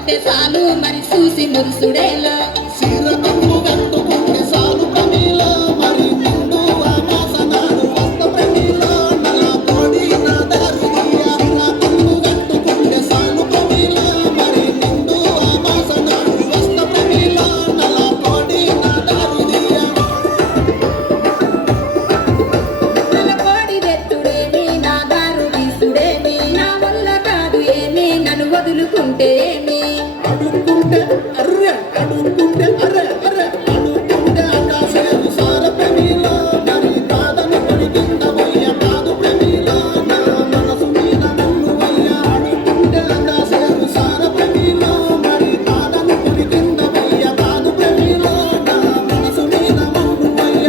కట్టుకుంటే చాలు మరి చూసి మురుసుడేలా వదులుకుంటే ఏమి అడుక్కుంటే అర్రె అడుక్కుంటే అర్రె అర్రె అడుక్కుంటే ఆకాశం సార ప్రేమిలో మరి కాదని పలికింద వయ్య కాదు ప్రేమిలో నా మనసు మీద నన్ను వయ్య అడుక్కుంటే ఆకాశం సార ప్రేమిలో మరి కాదని పలికింద వయ్య కాదు ప్రేమిలో నా మనసు మీద నన్ను వయ్య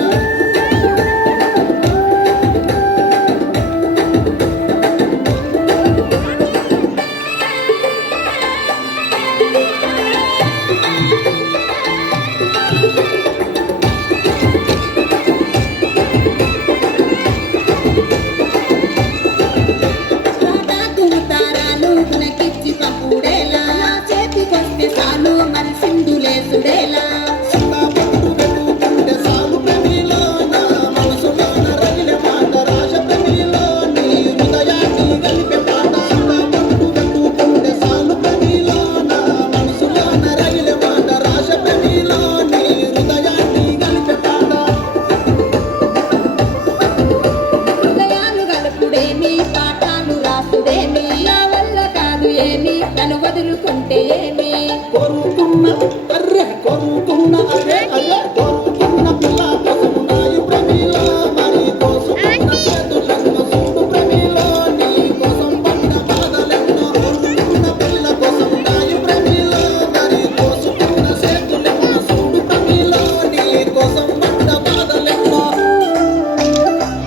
వదులుకుంటే ఏమి కొరుకున్న అర్రె కొరుకున్న అర్రె